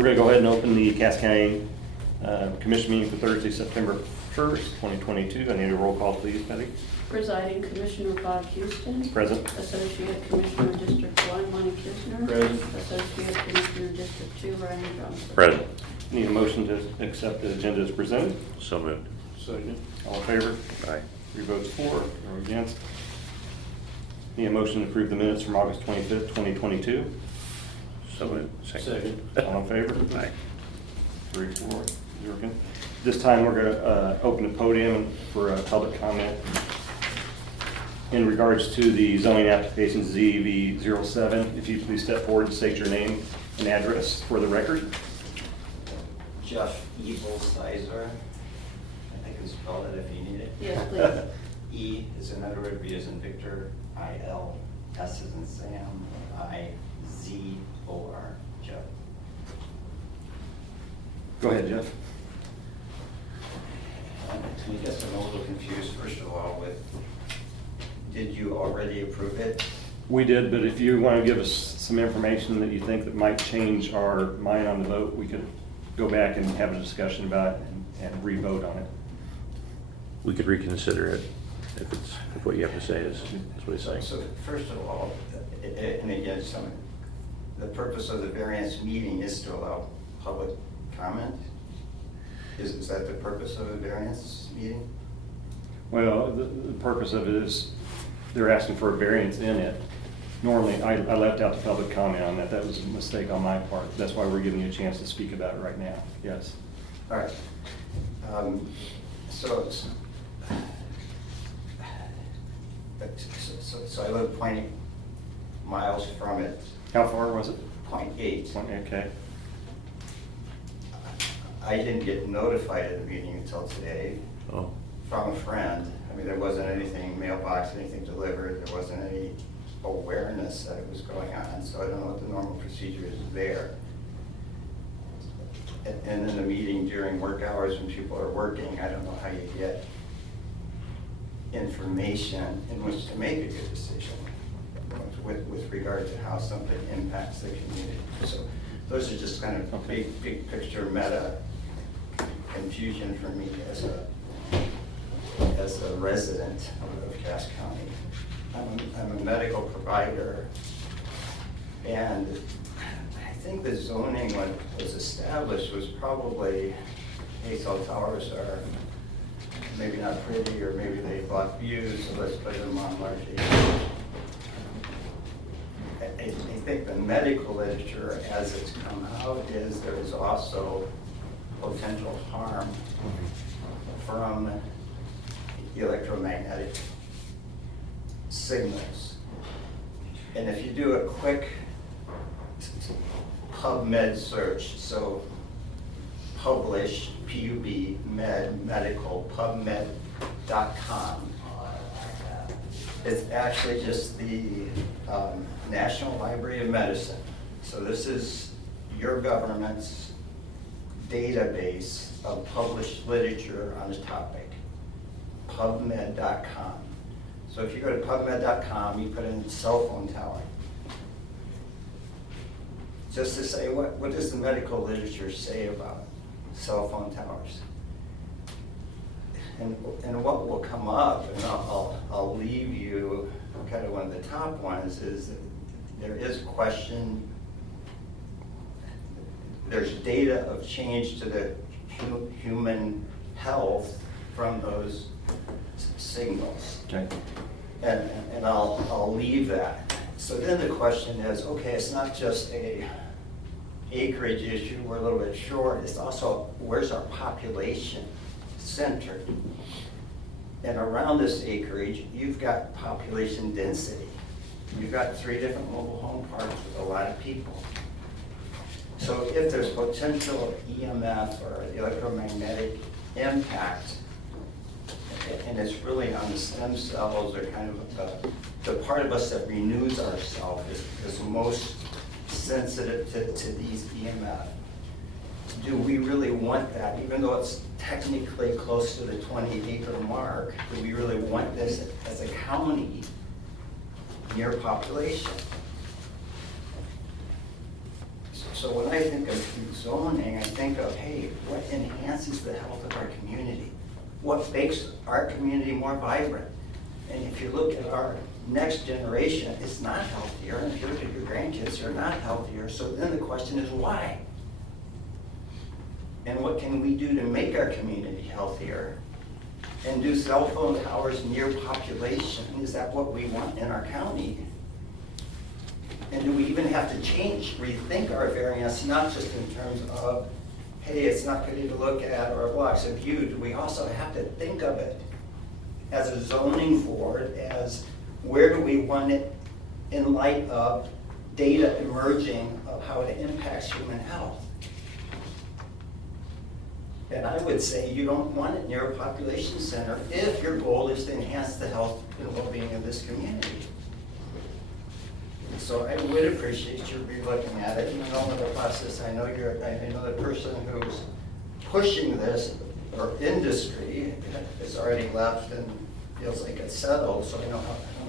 We're going to go ahead and open the Cass County Commission meeting for Thursday, September 1st, 2022. I need a roll call, please, Patty. Presiding Commissioner Bob Houston. Present. Associate Commissioner District 1, Monty Kisner. Present. Associate Commissioner District 2, Ryan Johnson. Present. Need a motion to accept the agenda as presented. So moved. Second. All in favor? Aye. 3 votes for or against. Need a motion to approve the minutes from August 25th, 2022. So moved. Second. All in favor? Aye. 3, 4, 0 against. This time, we're going to open the podium for a public comment in regards to the zoning application ZV07. If you please step forward and state your name and address for the record. Jeff Evilsizer. I can spell it if you need it. Yes, please. E is in Edward, V is in Victor, I-L, S is in Sam, I-Z-O-R, Jeff. Go ahead, Jeff. I guess I'm a little confused, first of all, with, did you already approve it? We did, but if you want to give us some information that you think that might change our mind on the vote, we could go back and have a discussion about it and re-vote on it. We could reconsider it if what you have to say is what he's saying. So first of all, and again, the purpose of the variance meeting is to allow public comment? Is that the purpose of a variance meeting? Well, the purpose of it is they're asking for a variance in it. Normally, I left out the public comment on that. That was a mistake on my part. That's why we're giving you a chance to speak about it right now. Yes. All right. So I live 20 miles from it, How far was it? 0.8. Okay. I didn't get notified of the meeting until today Oh, from a friend. I mean, there wasn't anything mailbox, anything delivered, there wasn't any awareness that it was going on, so I don't know what the normal procedure is there. And in the meeting during work hours when people are working, I don't know how you get information in which to make a good decision with regard to how something impacts the community. So those are just kind of big picture meta confusion for me as a resident of Cass County. I'm a medical provider, and I think the zoning when it was established was probably, hey, cell towers are maybe not pretty, or maybe they block views, so let's put them on large acreage. I think the medical literature as it's come out is there is also potential harm from electromagnetic signals. And if you do a quick PubMed search, so publish, P-U-B, med, medical, PubMed.com. It's actually just the National Library of Medicine. So this is your government's database of published literature on the topic, PubMed.com. So if you go to PubMed.com, you put in cell phone tower. Just to say, what does the medical literature say about cell phone towers? And what will come up, and I'll leave you kind of one of the top ones, is that there is question, there's data of change to the human health from those signals. Okay. And I'll leave that. So then the question is, okay, it's not just a acreage issue, we're a little bit short, it's also where's our population centered? And around this acreage, you've got population density. You've got 3 different mobile home parks with a lot of people. So if there's potential EMF or electromagnetic impact, and it's really on the stem cells or kind of the part of us that renews ourselves is most sensitive to these EMF. Do we really want that? Even though it's technically close to the 20-acre mark, do we really want this as a county near population? So when I think of zoning, I think of, hey, what enhances the health of our community? What makes our community more vibrant? And if you look at our next generation, it's not healthier. And if you look at your grandkids, they're not healthier. So then the question is why? And what can we do to make our community healthier? And do cell phone towers near population? Is that what we want in our county? And do we even have to change, rethink our variance, not just in terms of, hey, it's not pretty to look at or blocks of view? Do we also have to think of it as a zoning board, as where do we want it in light of data emerging of how it impacts human health? And I would say you don't want it near a population center if your goal is to enhance the health and well-being of this community. So I would appreciate you relooking at it. You know the process. I know the person who's pushing this, or industry, has already left and feels like it's settled, so I don't know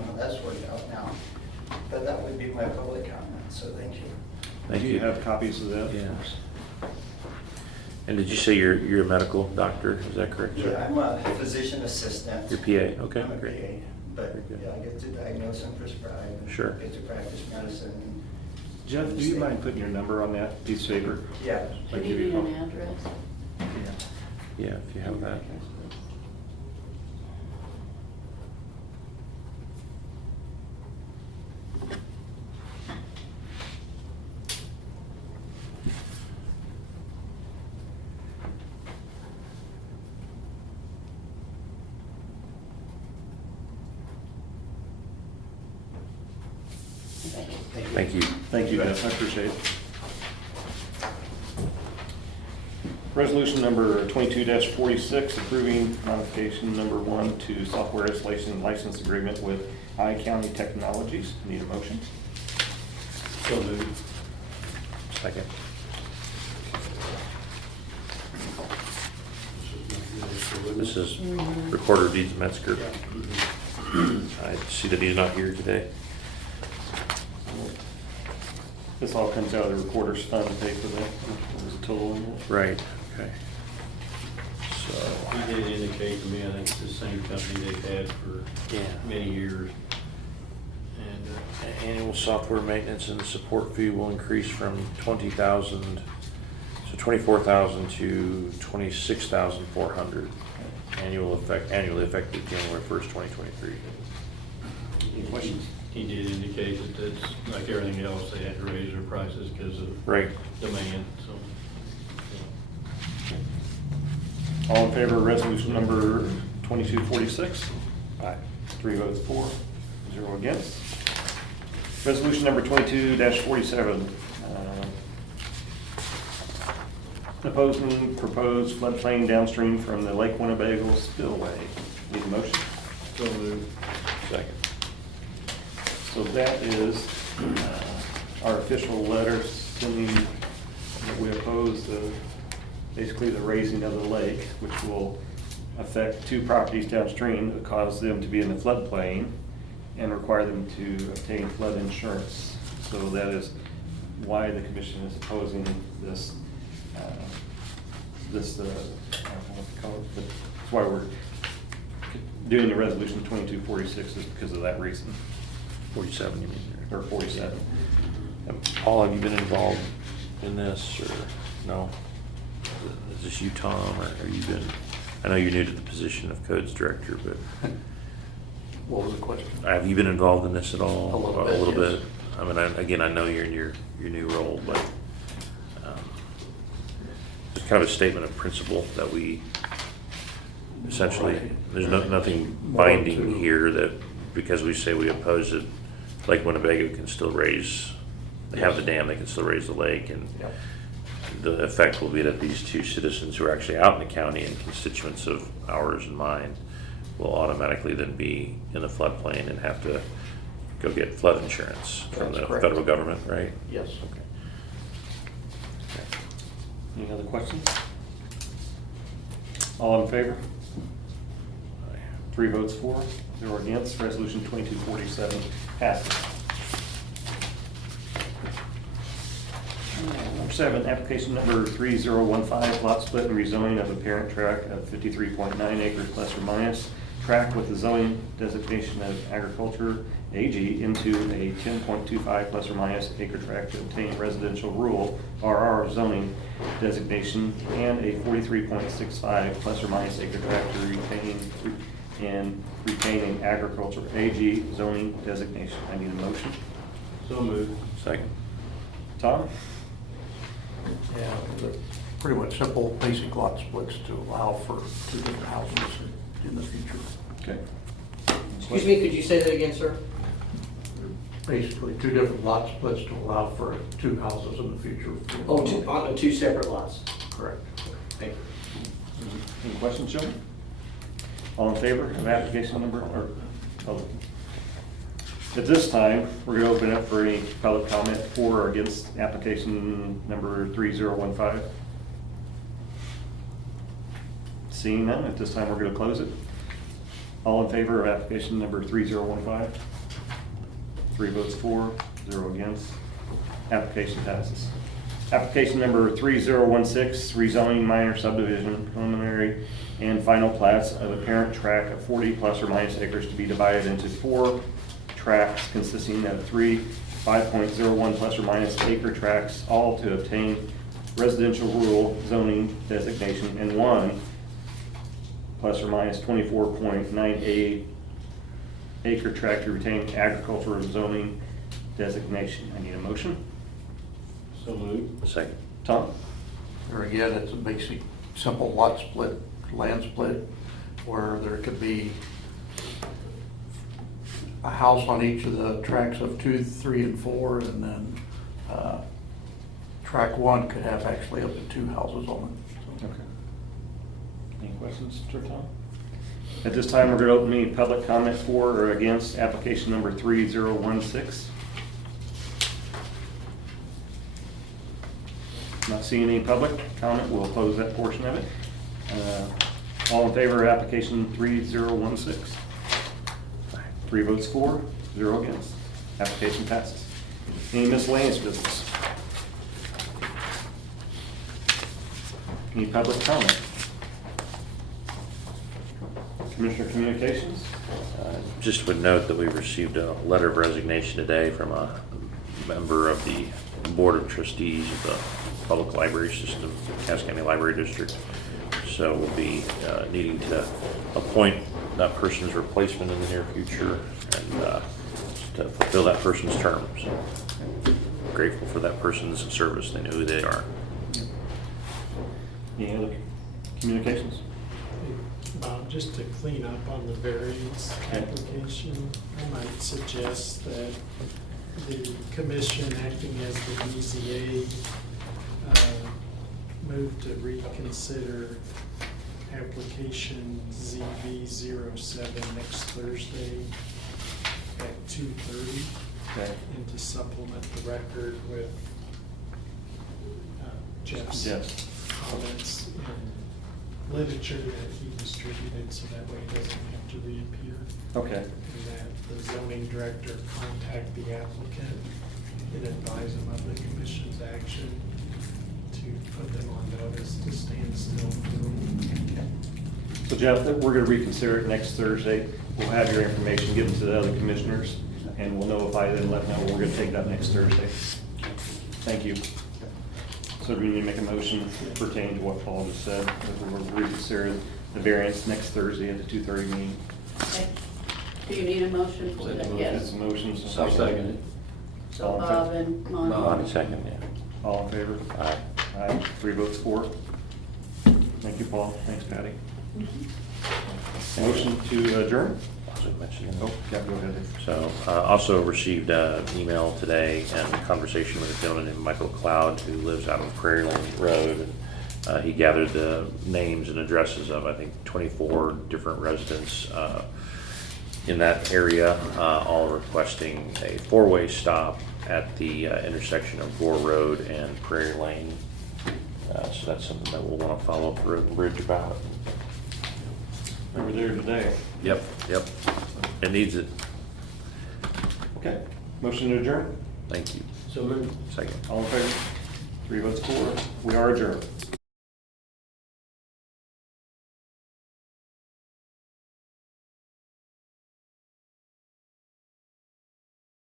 how that's worked out now. But that would be my public comment, so thank you. Thank Do you. you have copies of that? Yeah. And did you say you're a medical doctor? Is that correct, sir? Yeah, I'm a physician assistant. Your PA, okay, I'm a great. PA, but Very good. yeah, I get to diagnose and prescribe. And Sure. get to practice medicine. Jeff, do you mind putting your number on that piece of paper? Yeah. Do Like you if need you- an address? Yeah, if you have that. Thank you. Thank you, Jeff, I appreciate it. Resolution number 22-46, approving modification number 1 to software installation license agreement with iCounty Technologies. Need a motion? So moved. Second. This is Recorder of Deeds Metzger. I see that he's not here today. This all comes out of the recorder's fund to pay for that. What was the total on that? Right, okay. So, He did indicate to me, I think it's the same company they've had for yeah. many years. And Annual software maintenance and support fee will increase from 20,000, so 24,000 to 26,400. Annually effective January 1st, 2023. Any questions? he did indicate that it's like everything else, they had to raise their prices because of Right. demand, so. All in favor of resolution number 2246? Aye. 3 votes for, 0 against. Resolution number 22-47. Opposing proposed floodplain downstream from the Lake Winnebago spillway. Need a motion? So moved. Second. So that is our official letter sending that we oppose basically the raising of the lake, which will affect 2 properties downstream that cause them to be in the floodplain and require them to obtain flood insurance. So that is why the commission is opposing this, I don't know what to call it, but that's why we're doing the resolution 2246 is because of that reason, 47, you mean? or 47. Paul, have you been involved in this, or no? Is this you, Tom, or have you been, I know you're new to the position of codes director, but What was the question? have you been involved in this at all? A little bit, yes. I mean, again, I know you're in your new role, but it's kind of a statement of principle that we essentially, there's nothing binding here that because we say we oppose it, Lake Winnebago can still raise, they have the dam, they can still raise the lake, and Yep. the effect will be that these 2 citizens who are actually out in the county and constituents of ours and mine will automatically then be in the floodplain and have to go get flood insurance from That's the correct. federal government, right? Yes. Okay. Any other questions? All in favor? 3 votes for, 0 against. Resolution 2247 passes. Number 7, application number 3015, lot split and rezoning of a parent tract of 53.9 acres plus or minus, tract with the zoning designation of agriculture AG into a 10.25 plus or minus acre tract to obtain residential rural RR zoning designation, and a 43.65 plus or minus acre tract to retain an agriculture AG zoning designation. I need a motion. So moved. Second. Tom? Yeah, they're pretty much simple, basic lot splits to allow for 2 different houses in the future. Okay. Excuse me, could you say that again, sir? Basically, 2 different lot splits to allow for 2 houses in the future. Oh, on 2 separate lots. Correct. Thank you. Any questions, Joe? All in favor of application number, or public? At this time, we're going to open up for any public comment for or against application number 3015. Seeing none, at this time, we're going to close it. All in favor of application number 3015? 3 votes for, 0 against. Application passes. Application number 3016, rezoning minor subdivision, preliminary and final plats of a parent tract of 40 plus or minus acres to be divided into 4 tracts consisting of 3 5.01 plus or minus acre tracts, all to obtain residential rural zoning designation, and 1 plus or minus 24.98 acre tract to retain agricultural zoning designation. I need a motion. So moved. Second. Tom? There again, it's a basic, simple lot split, land split, where there could be a house on each of the tracks of 2, 3, and 4, and then track 1 could have actually up to 2 houses on it. So, Okay. Any questions, Mr. Tom? At this time, we're going to open any public comment for or against application number 3016. Not seeing any public comment, we'll close that portion of it. All in favor of application 3016? 3 votes for, 0 against. Application passes. Any miscellaneous business? Any public comment? Commissioner Communications? Just would note that we received a letter of resignation today from a member of the Board of Trustees of the Public Library System, Cass County Library District. So we'll be needing to appoint that person's replacement in the near future and to fulfill that person's term. So grateful for that person's service. They know who they are. Any other communications? Just to clean up on the variance application, I might suggest that the commission acting as the BZA move to reconsider application ZB07 next Thursday at 2:30, Okay. and to supplement the record with Jeff's Yes. comments and literature that he distributed, so that way it doesn't have to reappear. Okay. And that the zoning director contact the applicant and advise them of the commission's action to put them on notice to stand still. So Jeff, we're going to reconsider it next Thursday. We'll have your information given to the other commissioners, and we'll notify them, let them know we're going to take that next Thursday. Thank you. So do we need to make a motion pertaining to what Paul just said, that we're reconsidering the variance next Thursday at the 2:30 meeting? Okay. Do you need a motion for that? That's Yes. a motion. I'll second it. So All in Bob and Bonnie Monty. second, yeah. All in favor? Aye. Aye. 3 votes for. Thank you, Paul. Thanks, Patty. Motion to adjourn? Also mentioned. Oh, yeah, go ahead. So, also received an email today and a conversation with a gentleman named Michael Cloud who lives out on Prairie Lane Road. And he gathered the names and addresses of, I think, 24 different residents in that area, all requesting a 4-way stop at the intersection of Gore Road and Prairie Lane. So that's something that we'll want to follow up the road and bridge about. We were there today. Yep. It needs it. Okay. Motion to adjourn? Thank you. So moved. Second. All in favor? 3 votes for. We are adjourned.